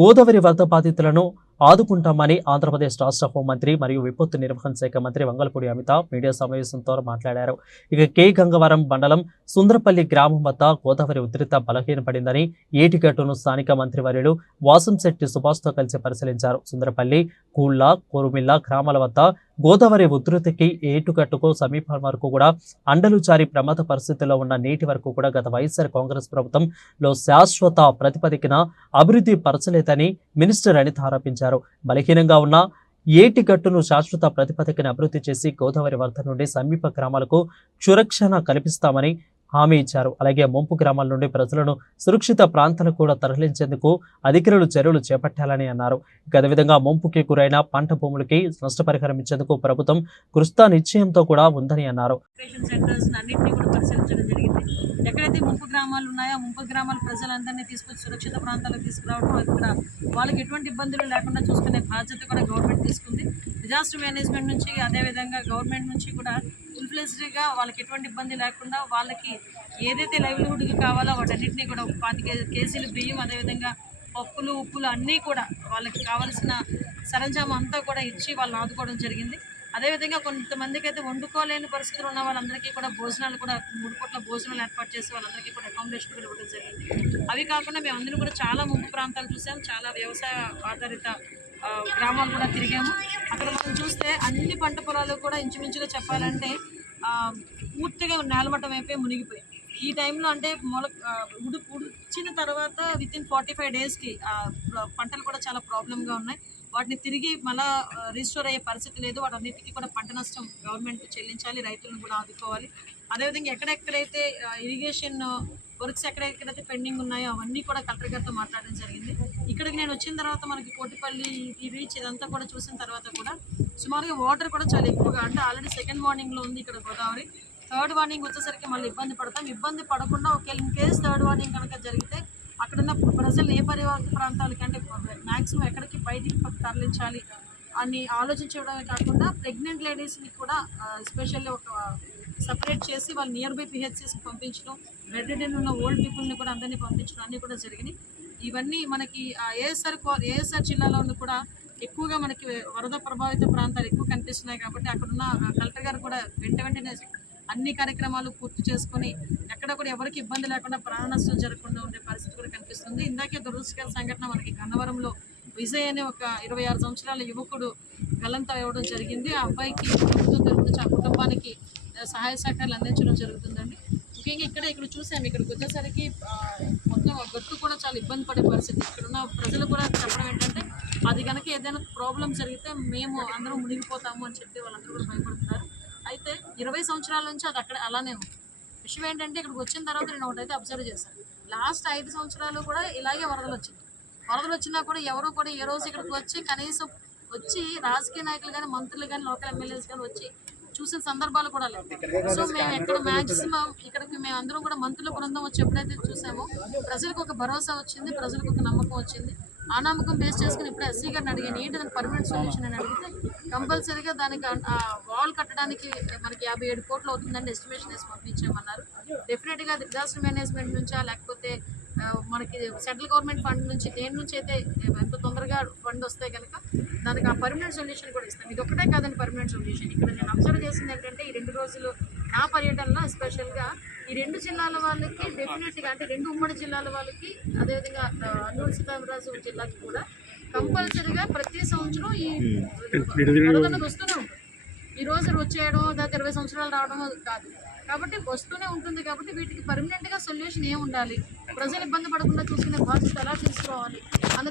గోదావరి వరద బాధితులను ఆదుకుంటామని ఆంధ్రప్రదేశ్ రాష్ట్ర హోంమంత్రి మరియు విపత్తు నిర్వహణ శాఖ మంత్రి వంగలపూడి అమిత మీడియా సమావేశంతో మాట్లాడారు. ఇక కే గంగవరం మండలం సుందరపల్లి గ్రామం వద్ద గోదావరి ఉధృత బలహీనపడిందని ఏటిగట్టును స్థానిక మంత్రివర్యులు వాసంశెట్టి సుభాష్తో కలిసి పరిశీలించారు. సుందరపల్లి, కూళ్ళ, కోరుమిల్ల గ్రామాల వద్ద గోదావరి ఉధృతికి ఏటుగట్టుకు సమీపం వరకు కూడా అండలు జారి ప్రమాద పరిస్థితుల్లో ఉన్న నేటి వరకు కూడా గత వైఎస్ఆర్ కాంగ్రెస్ ప్రభుత్వంలో శాశ్వత ప్రతిపాదికన అభివృద్ధి పరచలేదని మినిస్టర్ అనిత ఆరోపించారు. బలహీనంగా ఉన్న ఏటిగట్టును శాశ్వత ప్రతిపాదికన అభివృద్ధి చేసి గోదావరి వరద నుండి సమీప గ్రామాలకు సురక్షణ కల్పిస్తామని హామీ ఇచ్చారు. అలాగే ముంపు గ్రామాల నుండి ప్రజలను సురక్షిత ప్రాంతాలకు కూడా తరలించేందుకు అధికారులు చర్యలు చేపట్టాలని అన్నారు. అదేవిధంగా ముంపుకి గురైన పంట భూములకి నష్టపరిహారం ఇచ్చేందుకు ప్రభుత్వం కృత నిశ్చయంతో కూడా ఉందని అన్నారు. ఎక్కడైతే ముంపు గ్రామాలు ఉన్నాయో ముంపు గ్రామాల ప్రజలందరినీ తీసుకొచ్చి సురక్షిత ప్రాంతాలకు తీసుకురావడం, ఇక్కడ వాళ్ళకి ఎటువంటి ఇబ్బందులు లేకుండా చూసుకునే బాధ్యత కూడా గవర్నమెంట్ తీసుకుంది. డిజాస్టర్ మేనేజ్మెంట్ నుంచి అదేవిధంగా గవర్నమెంట్ నుంచి కూడా ఫుల్ఫ్లెజ్డ్గా వాళ్ళకి ఎటువంటి ఇబ్బంది లేకుండా వాళ్ళకి ఏదైతే లైవ్లీహుడ్కి కావాలో వాటన్నిటినీ కూడా 5 కేజీలు బియ్యం, అదేవిధంగా పప్పులు, ఉప్పులు అన్నీ కూడా వాళ్ళకి కావాల్సిన సరంజామా అంతా కూడా ఇచ్చి వాళ్ళని ఆదుకోవడం జరిగింది. అదేవిధంగా కొంతమందికి అయితే వండుకోలేని పరిస్థితులు ఉన్న వాళ్ళందరికీ కూడా భోజనాలు కూడా 3 పూట్ల భోజనాలు ఏర్పాటు చేసి వాళ్ళందరికీ కూడా అకామిడేషన్ కూడా ఇవ్వడం జరిగింది. అవి కాకుండా మేము అందరూ కూడా చాలా ముంపు ప్రాంతాలు చూసాం, చాలా వ్యవసాయ ఆధారిత గ్రామాలు కూడా తిరిగాము. అక్కడ మనం చూస్తే అన్ని పంట పొలాలు కూడా ఇంచుమించుగా చెప్పాలంటే పూర్తిగా నేలమట్టం అయిపోయి మునిగిపోయాయి. ఈ టైంలో అంటే ఉడిచిన తర్వాత వితిన్ 45 డేస్కి పంటలు కూడా చాలా ప్రాబ్లంగా ఉన్నాయి. వాటిని తిరిగి మళ్ళీ రీస్టోర్ అయ్యే పరిస్థితి లేదు. వాటన్నిటికీ కూడా పంట నష్టం గవర్నమెంట్ చెల్లించాలి, రైతులను కూడా ఆదుకోవాలి. అదేవిధంగా ఎక్కడెక్కడైతే ఇరిగేషన్ వర్క్స్ ఎక్కడెక్కడైతే పెండింగ్ ఉన్నాయో అవన్నీ కూడా కలెక్టర్ గారితో మాట్లాడడం జరిగింది. ఇక్కడికి నేను వచ్చిన తర్వాత మనకి కోటిపల్లి ఈ రీచ్ ఇదంతా కూడా చూసిన తర్వాత కూడా సుమారుగా వాటర్ కూడా చాలా ఎక్కువగా, అంటే ఆల్రెడీ 2nd వార్నింగ్లో ఉంది ఇక్కడ గోదావరి. 3rd వార్నింగ్ వచ్చేసరికి మళ్ళీ ఇబ్బంది పడతాం. ఇబ్బంది పడకుండా ఒకవేళ ఇన్ కేసు 3rd వార్నింగ్ కనుక జరిగితే అక్కడున్న ప్రజలు ఏ పరివాహక ప్రాంతాలకి అంటే మ్యాక్సిమం ఎక్కడికి బయటికి తరలించాలి అని ఆలోచించడమే కాకుండా ప్రెగ్నెంట్ లేడీస్ని కూడా ఎస్పెషల్లీ ఒక సపరేట్ చేసి వాళ్ళు నియర్ బై పిహెచ్సిస్కి పంపించడం, బెడ్ రిడెన్ ఉన్న ఓల్డ్ పీపుల్ని కూడా అందరినీ పంపించడం అన్నీ కూడా జరిగినాయి. ఇవన్నీ మనకి ఏఎస్ఆర్ జిల్లాలో కూడా ఎక్కువగా మనకి వరద ప్రభావిత ప్రాంతాలు ఎక్కువ కనిపిస్తున్నాయి. కాబట్టి అక్కడున్న కలెక్టర్ గారు కూడా వెంటనే అన్ని కార్యక్రమాలు పూర్తి చేసుకొని ఎక్కడ కూడా ఎవరికి ఇబ్బంది లేకుండా ప్రాణ నష్టం జరగకుండా ఉండే పరిస్థితి కూడా కనిపిస్తుంది. ఇందాకే దురదృష్టకర సంఘటన మనకి గన్నవరంలో విజయ్ అనే ఒక 26 సంవత్సరాల యువకుడు గల్లంతా ఇవ్వడం జరిగింది. ఆ అబ్బాయికి ప్రభుత్వం తరఫు నుంచి ఆ కుటుంబానికి సహాయ సహకారాలు అందించడం జరుగుతుందండి. ముఖ్యంగా ఇక్కడ చూసాము, ఇక్కడికి వచ్చేసరికి మొత్తం గట్టు కూడా చాలా ఇబ్బంది పడే పరిస్థితి. ఇక్కడున్న ప్రజలు కూడా చెప్పడం ఏంటంటే అది కనుక ఏదైనా ప్రాబ్లం జరిగితే మేము అందరం మునిగిపోతాము అని చెప్పి వాళ్ళందరూ కూడా భయపడుతున్నారు. అయితే 20 సంవత్సరాల నుంచి అది అక్కడ అలానే ఉంది. విషయం ఏంటంటే ఇక్కడికి వచ్చిన తర్వాత నేను ఒకటైతే అబ్జర్వ్ చేశాను, లాస్ట్ 5 సంవత్సరాలు కూడా ఇలాగే వరదలు వచ్చినా కూడా ఎవరు కూడా ఏ రోజు ఇక్కడికి వచ్చి కనీసం వచ్చి రాజకీయ నాయకులు కానీ మంత్రులు కానీ లోకల్ ఎమ్మెల్యేస్ కానీ వచ్చి చూసిన సందర్భాలు కూడా లేవు. సో మేము ఎక్కడ మ్యాక్సిమం ఇక్కడికి మేము అందరం కూడా మంత్రుల బృందం వచ్చి ఎప్పుడైతే చూసామో ప్రజలకు ఒక భరోసా వచ్చింది, ప్రజలకు ఒక నమ్మకం వచ్చింది. ఆ నమ్మకం బేస్ చేసుకుని ఇప్పుడు ఎస్సీ గారిని అడిగాను, ఏంటి దానికి పర్మనెంట్ సొల్యూషన్ అని అడిగితే కంపల్సరీగా దానికి వాల్ కట్టడానికి మనకి 57 కోట్లు అవుతుందండి ఎస్టిమేషన్ వేసి పంపించామన్నారు. డెఫినెట్గా డిజాస్టర్ మేనేజ్మెంట్ నుంచా లేకపోతే మనకి సెంట్రల్ గవర్నమెంట్ ఫండ్ నుంచి దేని నుంచి అయితే ఎంత తొందరగా ఫండ్ వస్తే కనుక దానికి ఆ పర్మనెంట్ సొల్యూషన్ కూడా ఇస్తాం. ఇది ఒకటే కాదండి పర్మనెంట్ సొల్యూషన్. ఇక్కడ నేను అబ్జర్వ్ చేసింది ఏంటంటే ఈ 2 రోజులు నా పర్యటనలో ఎస్పెషల్గా ఈ 2 జిల్లాల వాళ్ళకి డెఫినెట్గా అంటే 2 ఉమ్మడి జిల్లాల వాళ్ళకి అదేవిధంగా అల్లూరి సీతారామరాజు జిల్లాకి కూడా కంపల్సరీగా ప్రతి సంవత్సరం ఈ వరదలు వస్తూనే ఉంటుంది. ఈ రోజు వచ్చేయడం దాకా 20 సంవత్సరాలు రావడం కాదు, కాబట్టి వస్తూనే ఉంటుంది. కాబట్టి వీటికి పర్మనెంట్గా సొల్యూషన్ ఏమి ఉండాలి, ప్రజలు ఇబ్బంది పడకుండా చూసుకునే బాధ్యత ఎలా తీసుకోవాలి అన్న